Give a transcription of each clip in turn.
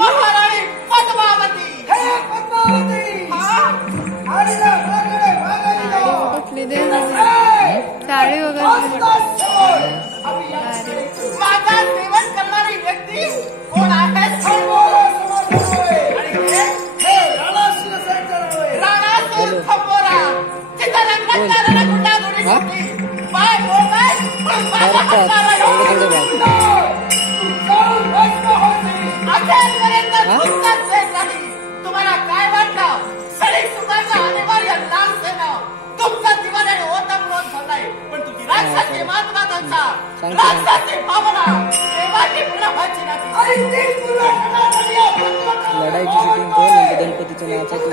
महाराणी पद्मावती हे पद्मावती आडीला भागडे भागडे कुठली दे साडी वगैरे माझा सेवन करणारी व्यक्ती कोण आहे? राणासूर खंबोरा तिथं लग्नात रणकुंडा जोडी होती बाय मोबाईल पण माझ्या हाताला अखेरपर्यंत तुमचाच वेळ नाही. तुम्हाला काय वाटतं? सडी सुखाचा अनिवार्य लाल सेना तुमचा दिवाळ्याने ओतमलोट झालाय, पण तुझी राक्षसी महत्वाकांक्षा राक्षसी भावना देवाची पुन्हा व्हायची नाही. लढाईची शूटिंग कोण म्हणजे गणपतीच्या नावाचा तो कोण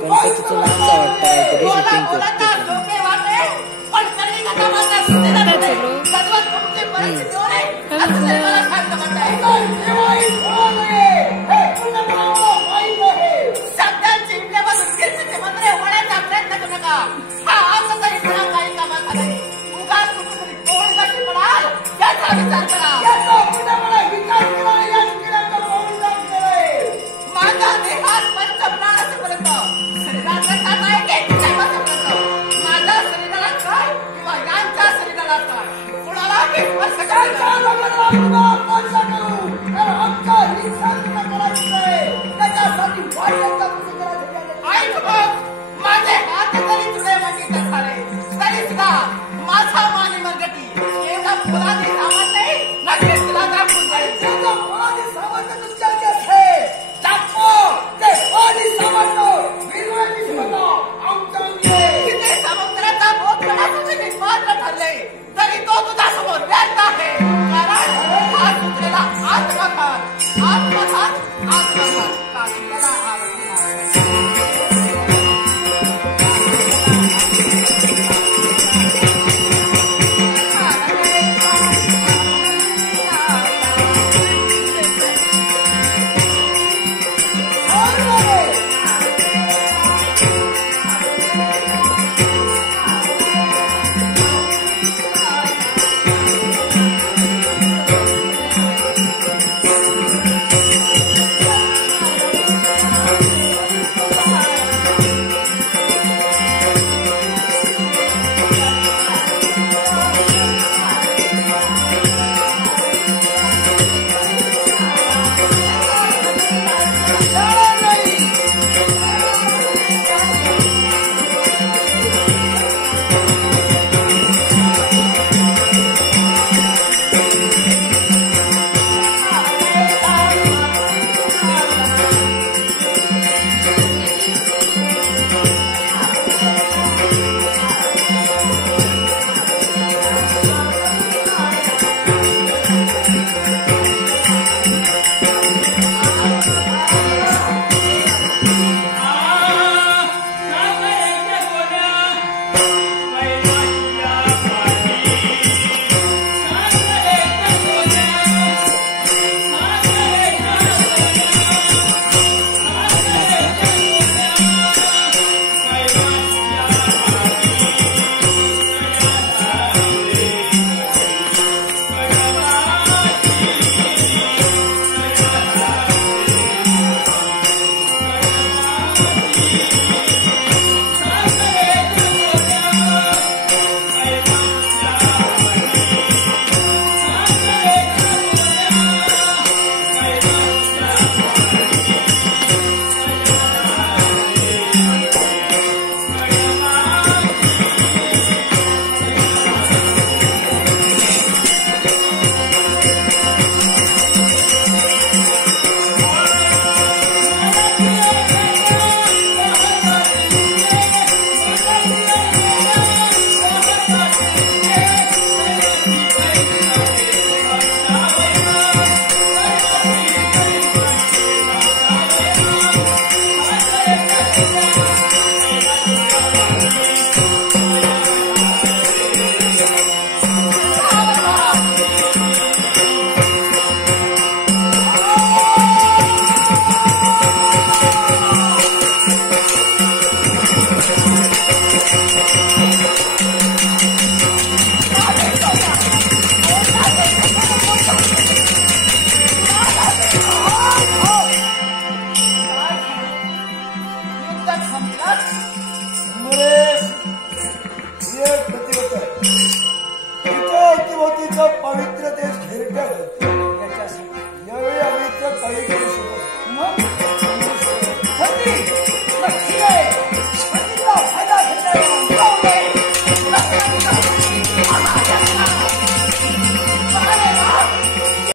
गणपतीच्या नावाचा वाटतं काहीतरी शूटिंग करतो. पण कधी कथा माझ्या सुद्धा सर्वात तुमची परिस्थिती होणे असं मला सांगतं म्हणताय. शब्दांची विद्यापासून कीर्तीचे मंत्रे होण्याचा प्रयत्न करू नका. हा आजचाही गुन्हा काही कामात नाही. उगाच कुठेतरी तोड कशी पडाल याचा विचार करा. माझ्या देहात पंचप्राण असेपर्यंत शरीराचा तास आहे की विचारपासून माझ्या शरीराला काय किंवा यांच्या शरीराला काय कुणालाही स्पर्श करायचा ऐक बघ, माझे हात जरी तुझे मातीचे झाले तरी सुद्धा माझा मानी मर्गटी एवढा फुलाने सामान नाही नक्कीच तुला दाखवून जाईल. किती समुद्राचा बोध करण्यासाठी मी पात्र ठरले तरी तो तुझ्या समोर व्यर्थ आहे. कारण हा सुचलेला आत्मघात आत्मघात आत्मघात कालिंगला थांबला तिच्या अवतीभोवतीच्या पवित्रतेस घेरट्या घालते. यावेळी आम्ही इतकं काही करू शकतो.